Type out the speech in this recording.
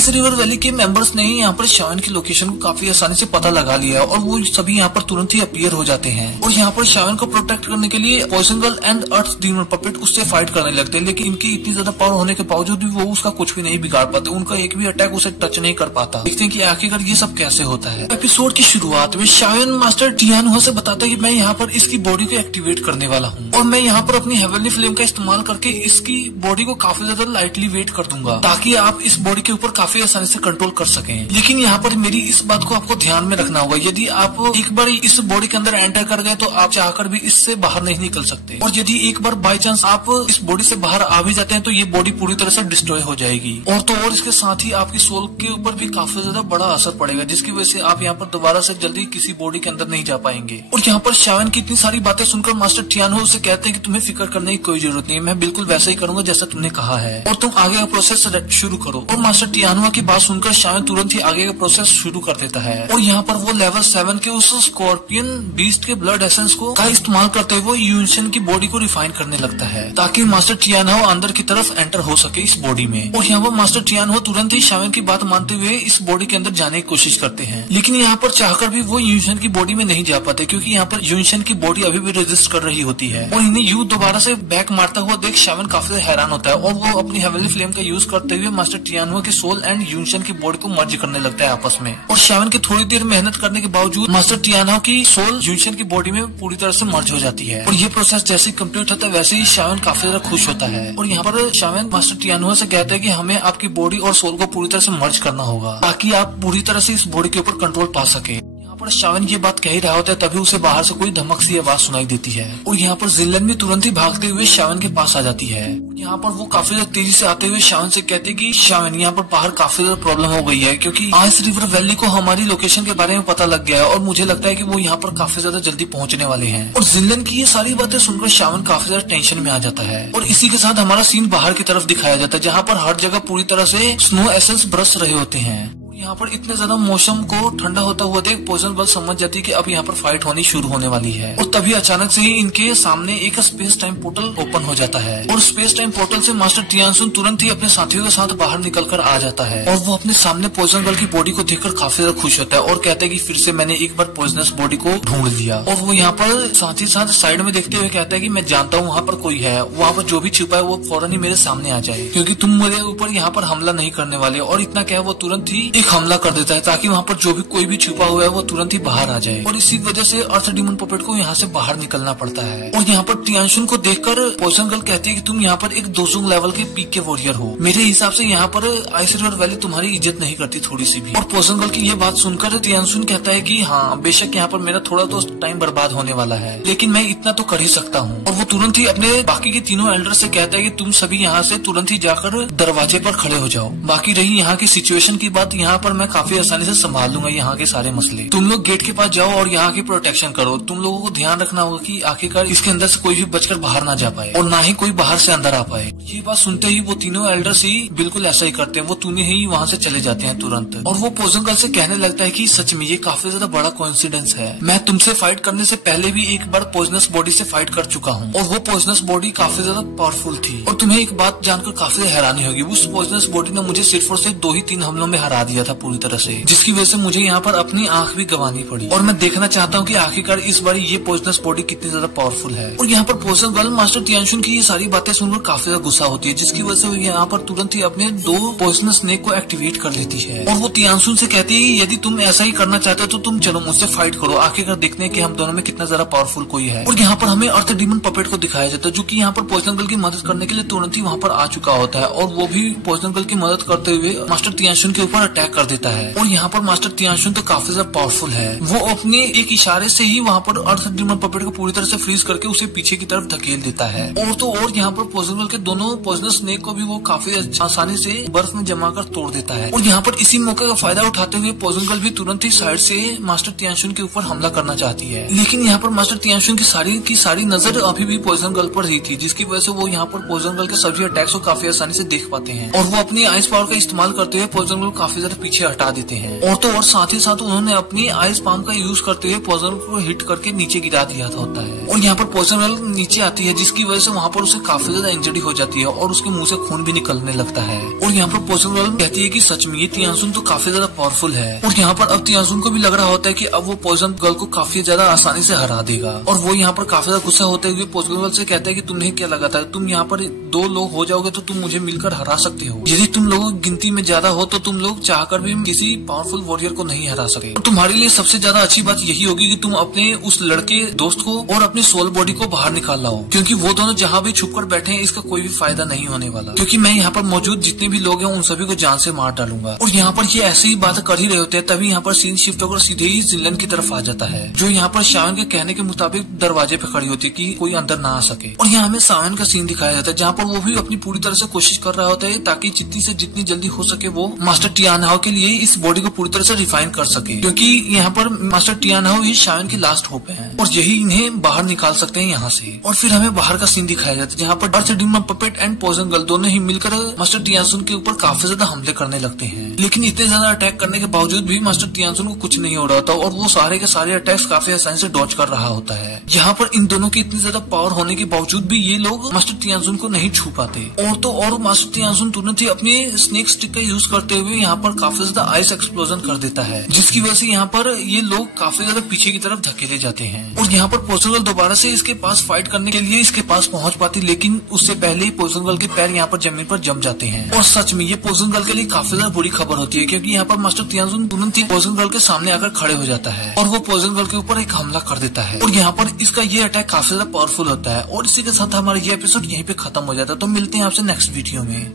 इस river valley के members ने यहाँ पर शाइन की लोकेशन को काफी आसानी से पता लगा लिया और वो सभी यहाँ पर तुरंत ही अपीयर हो जाते हैं और यहाँ पर शाइन को प्रोटेक्ट करने के लिए poison girl and earth demon puppet उससे फाइट करने लगते हैं। लेकिन इनकी इतनी ज्यादा पावर होने के बावजूद भी वो उसका कुछ भी नहीं बिगाड़ पाते, उनका एक भी अटैक उसे टच नहीं कर पाता। देखते हैं कि आखिरकार ये सब कैसे होता है। एपिसोड की शुरुआत में शाइन मास्टर टियानुआ से बताता है कि मैं यहाँ पर इसकी बॉडी को एक्टिवेट करने वाला हूँ और मैं यहाँ पर अपनी हेवनली फ्लेम का इस्तेमाल करके इसकी बॉडी को काफी ज्यादा लाइटली वेट कर दूंगा ताकि आप इस बॉडी के ऊपर काफी आसानी से कंट्रोल कर सकें। लेकिन यहाँ पर मेरी इस बात को आपको ध्यान में रखना होगा, यदि आप एक बार इस बॉडी के अंदर एंटर कर गए तो आप चाहकर भी इससे बाहर नहीं निकल सकते और यदि एक बार बाई चांस आप इस बॉडी से बाहर आ भी जाते हैं तो ये बॉडी पूरी तरह से डिस्ट्रॉय हो जाएगी और तो और इसके साथ ही आपकी सोल के ऊपर भी काफी ज्यादा बड़ा असर पड़ेगा, जिसकी वजह से आप यहाँ पर दोबारा से जल्दी किसी बॉडी के अंदर नहीं जा पाएंगे। और यहाँ पर शाइन की इतनी सारी बातें सुनकर मास्टर टियानुआ उसे कहते हैं कि तुम्हें फिक्र करने की कोई जरूरत नहीं, मैं बिल्कुल वैसा ही करूंगा जैसा तुमने कहा है और तुम आगे का प्रोसेस शुरू करो। और मास्टर टियानुआ की बात सुनकर शाइन तुरंत ही आगे का प्रोसेस शुरू कर देता है और यहाँ पर वो लेवल 7 के उस स्कॉर्पियन बीस्ट के ब्लड एसेंस का इस्तेमाल करते हुए यूनिशन की बॉडी को रिफाइन करने लगता है ताकि मास्टर टियानुआ अंदर की तरफ एंटर हो सके इस बॉडी में। और यहाँ पर मास्टर टियानुआ तुरंत ही शाइन की बात मानते हुए इस बॉडी के अंदर जाने की कोशिश करते हैं, लेकिन यहाँ पर चाहकर भी वो यूनिशन की बॉडी में नहीं जा पाते क्योंकि यहाँ पर यूनिशन की बॉडी अभी भी रेजिस्ट कर रही होती है और इन्हें यू दोबारा से बैक मारता हुआ देख शाइन काफी हैरान होता है और वो अपनी हेवनली फ्लेम का यूज करते हुए मास्टर टियानुआ की सोल एंड यूनिशन की बॉडी को मर्ज करने लगता है आपस में। और शाइन की थोड़ी देर मेहनत करने के बावजूद मास्टर टियानुआ की सोल यूनिशन की बॉडी में पूरी तरह से मर्ज हो जाती है और ये प्रोसेस जैसे कंप्लीट होता है वैसे ही शाइन काफी ज्यादा खुश होता है। और यहाँ पर शाइन मास्टर टियानुआ से कहता है कि हमें आपकी बॉडी और सोल को पूरी तरह से मर्ज करना होगा ताकि आप पूरी तरह से इस बॉडी के ऊपर कंट्रोल पा सके। पर शाइन ये बात कह ही रहा होता है तभी उसे बाहर से कोई धमक सी आवाज सुनाई देती है और यहाँ पर जिलन भी तुरंत ही भागते हुए शाइन के पास आ जाती है। यहाँ पर वो काफी ज्यादा तेजी से आते हुए शाइन से कहते कि शाइन यहाँ पर बाहर काफी ज्यादा प्रॉब्लम हो गई है क्योंकि आइस रिवर वैली को हमारी लोकेशन के बारे में पता लग गया है और मुझे लगता है कि वो यहाँ पर काफी ज्यादा जल्दी पहुंचने वाले हैं। और जिलन की ये सारी बातें सुनकर शाइन काफी ज्यादा टेंशन में आ जाता है और इसी के साथ हमारा सीन बाहर की तरफ दिखाया जाता है जहाँ पर हर जगह पूरी तरह से स्नो एसेंस बरस रहे होते हैं। यहाँ पर इतने ज्यादा मौसम को ठंडा होता हुआ देख पॉइजन गर्ल समझ जाती है कि अब यहाँ पर फाइट होनी शुरू होने वाली है और तभी अचानक से ही इनके सामने एक स्पेस टाइम पोर्टल ओपन हो जाता है और स्पेस टाइम पोर्टल से मास्टर टियानुआ तुरंत ही अपने साथियों के साथ बाहर निकलकर आ जाता है और वो अपने सामने पॉइजन गर्ल की बॉडी को देखकर काफी ज्यादा खुश होता है और कहता है कि फिर से मैंने एक बार पॉइजनस बॉडी को ढूंढ लिया। और वो यहाँ पर साथ ही साथ साइड में देखते हुए कहता है कि मैं जानता हूँ वहाँ पर कोई है, वहाँ पर जो भी छुपा है वो फौरन ही मेरे सामने आ जाए क्योंकि तुम मेरे ऊपर यहाँ पर हमला नहीं करने वाले। और इतना क्या वो तुरंत ही एक हमला कर देता है ताकि वहाँ पर जो भी कोई भी छुपा हुआ है वो तुरंत ही बाहर आ जाए और इसी वजह से अर्थ डीमन पपेट को यहाँ से बाहर निकलना पड़ता है। और यहाँ पर टियानुआ को देखकर पॉइजन गर्ल कहती है कि तुम यहाँ पर एक दोजुंग लेवल के पीक के वॉरियर हो, मेरे हिसाब से यहाँ पर आइस रिवर वैली तुम्हारी इज्जत नहीं करती थोड़ी सी भी। और पॉइजन गर्ल की ये बात सुनकर टियानुआ कहता है कि हाँ बेशक यहाँ पर मेरा थोड़ा तो टाइम बर्बाद होने वाला है लेकिन मैं इतना तो कर ही सकता हूँ। और वो तुरंत ही अपने बाकी के तीनों एल्डर से कहता है कि तुम सभी यहाँ से तुरंत ही जाकर दरवाजे पर खड़े हो जाओ, बाकी रही यहाँ की सिचुएशन की बात यहाँ पर मैं काफी आसानी से संभाल लूंगा यहाँ के सारे मसले। तुम लोग गेट के पास जाओ और यहाँ की प्रोटेक्शन करो। तुम लोगों को ध्यान रखना होगा कि आखिरकार इसके अंदर से कोई भी बचकर बाहर ना जा पाए और ना ही कोई बाहर से अंदर आ पाए। ये बात सुनते ही वो तीनों एल्डर्स ही बिल्कुल ऐसा ही करते हैं, वो तूने ही वहाँ से चले जाते हैं तुरंत। और वो पॉइजन गर्ल से कहने लगता है कि सच में ये काफी ज्यादा बड़ा कोइंसिडेंस है, मैं तुमसे फाइट करने से पहले भी एक बार पॉइजनस बॉडी से फाइट कर चुका हूँ और वो पॉइजनस बॉडी काफी ज्यादा पावरफुल थी। और तुम्हें एक बात जानकर काफी हैरानी होगी, उस पॉइजनस बॉडी ने मुझे सिर्फ और सिर्फ 2 ही 3 हमलों में हरा दिया था पूरी तरह से, जिसकी वजह से मुझे यहाँ पर अपनी आंख भी गंवानी पड़ी। और मैं देखना चाहता हूँ कि आखिरकार इस बार ये पॉइजनस बॉडी कितनी ज्यादा पावरफुल है। और यहाँ पर पॉइजन गर्ल मास्टर टियानुआ की ये सारी बातें सुनकर काफी ज्यादा गुस्सा होती है, जिसकी वजह से वो यहाँ पर तुरंत ही अपने 2 पॉइजनस स्नेक को एक्टिवेट कर लेती है। और वो टियानुआ से कहती है यदि तुम ऐसा ही करना चाहते हो तो तुम चलो मुझसे फाइट करो, आखिरकार देखते हैं कि हम दोनों में कितना ज्यादा पावरफुल कोई है। और यहाँ पर हमें अर्थ डीमन पपेट को दिखाया जाता है जो कि यहाँ पर पॉइजन गर्ल की मदद करने के लिए तुरंत ही वहाँ पर आ चुका होता है और वो भी पॉइजन गर्ल की मदद करते हुए मास्टर टियानुआ के ऊपर अटैक कर देता है। और यहाँ पर मास्टर टियानुआ तो काफी ज्यादा पावरफुल है, वो अपने एक इशारे से ही वहाँ पर अर्थ डीमन पपेट को पूरी तरह से फ्रीज करके उसे पीछे की तरफ धकेल देता है। और तो और यहाँ पर पॉइजन गर्ल के दोनों पॉइजनस स्नेक को भी वो काफी आसानी से बर्फ में जमा कर तोड़ देता है। और यहाँ पर इसी मौके का फायदा उठाते हुए पॉइजन गर्ल भी तुरंत ही साइड से मास्टर टियानुआ के ऊपर हमला करना चाहती है, लेकिन यहाँ पर मास्टर टियानुआ की सारी नजर अभी भी पॉइजन गर्ल पर ही थी, जिसकी वजह से वो यहाँ पर पॉइजन गर्ल के सभी अटैक्स को काफी आसानी से देख पाते हैं। और वो अपनी आइस पावर का इस्तेमाल करते हुए पॉइजन गर्ल काफी ज्यादा पीछे हटा देते हैं। और तो और साथ ही साथ उन्होंने अपनी आइस पाम का यूज करते हुए पॉइजन को हिट करके नीचे गिरा दिया होता है। और यहाँ पर पॉइजन गर्ल नीचे आती है, जिसकी वजह से वहाँ पर उसे काफी ज्यादा इंजरी हो जाती है और उसके मुंह से खून भी निकलने लगता है। और यहाँ पर पॉइजन गर्ल कहती है कि सच में ये तियानसुन तो काफी ज्यादा पावरफुल है। और यहाँ पर अब तियानसुन को भी लग रहा होता है कि अब वो पॉइजन गर्ल को काफी ज्यादा आसानी से हरा देगा। और वो यहाँ पर काफी ज्यादा गुस्सा होते हुए पॉइजन गर्ल से कहता है कि तुम्हें क्या लगा था, तुम यहाँ पर 2 लोग हो जाओगे तो तुम मुझे मिलकर हरा सकते हो। यदि तुम लोगों की गिनती में ज्यादा हो तो तुम लोग चाहकर भी किसी पावरफुल वॉरियर को नहीं हरा सके। तो तुम्हारे लिए सबसे ज्यादा अच्छी बात यही होगी कि तुम अपने उस लड़के दोस्त को और अपनी सोल बॉडी को बाहर निकाल लाओ, क्योंकि वो दोनों जहाँ भी छुप कर बैठे हैं इसका कोई भी फायदा नहीं होने वाला, क्योंकि मैं यहाँ पर मौजूद जितने भी लोग हैं उन सभी को जान से मार डालूंगा। और यहाँ पर ये ऐसी ही बात कर ही रहे होते हैं, तभी यहाँ पर सीन शिफ्ट होकर सीधे ही जिलन की तरफ आ जाता है, जो यहाँ पर शावन के कहने के मुताबिक दरवाजे पे खड़ी होती है कि कोई अंदर ना आ सके। और यहाँ हमें सावन का सीन दिखाया जाता है, जहाँ पर वो भी अपनी पूरी तरह से कोशिश कर रहा होता है ताकि जितनी से जितनी जल्दी हो सके वो मास्टर टियान हाओ के लिए इस बॉडी को पूरी तरह से रिफाइन कर सके, क्योंकि यहाँ पर मास्टर टियान हाओ ही शावन की लास्ट होप है और यही इन्हें बाहर निकाल सकते हैं यहाँ से। और फिर हमें बाहर का सीन दिखाया जाता है, जहाँ पर earth demon puppet and poison girl दोनों ही मिलकर मास्टर टियानसुन के ऊपर काफी ज्यादा हमले करने लगते हैं। लेकिन इतने ज्यादा अटैक करने के बावजूद भी मास्टर टियानसुन को कुछ नहीं हो रहा होता और वो सारे के सारे अटैक्स काफी आसानी से डॉज कर रहा होता है। यहाँ पर इन दोनों की इतनी ज्यादा पावर होने के बावजूद भी ये लोग मास्टर टियानसुन को नहीं छू पाते। और तो और मास्टर टियानसुन तुरंत ही अपने स्नेक स्टिक का यूज करते हुए यहाँ पर काफी ज्यादा आइस एक्सप्लोजन कर देता है, जिसकी वजह से यहाँ पर ये लोग काफी ज्यादा पीछे की तरफ धकेले जाते हैं। और यहाँ पर पॉइजन गर्ल दोबारा से इसके पास फाइट करने के लिए इसके पास पहुंच पाती, लेकिन उससे पहले ही पॉइजन गर्ल के पैर यहाँ पर जमीन पर जम जाते हैं। और सच में ये पॉइजन गर्ल के लिए काफी ज्यादा बुरी खबर होती है, क्योंकि यहाँ पर मास्टर तियानसुन तुरंत ही पॉइजन गर्ल के सामने आकर खड़े हो जाता है और वो पॉइजन गर्ल के ऊपर एक हमला कर देता है। और यहाँ पर इसका ये अटैक काफी ज्यादा पावरफुल होता है। और इसी के साथ हमारा ये एपिसोड यहीं पे खत्म हो जाता है। तो मिलते हैं आपसे नेक्स्ट वीडियो में।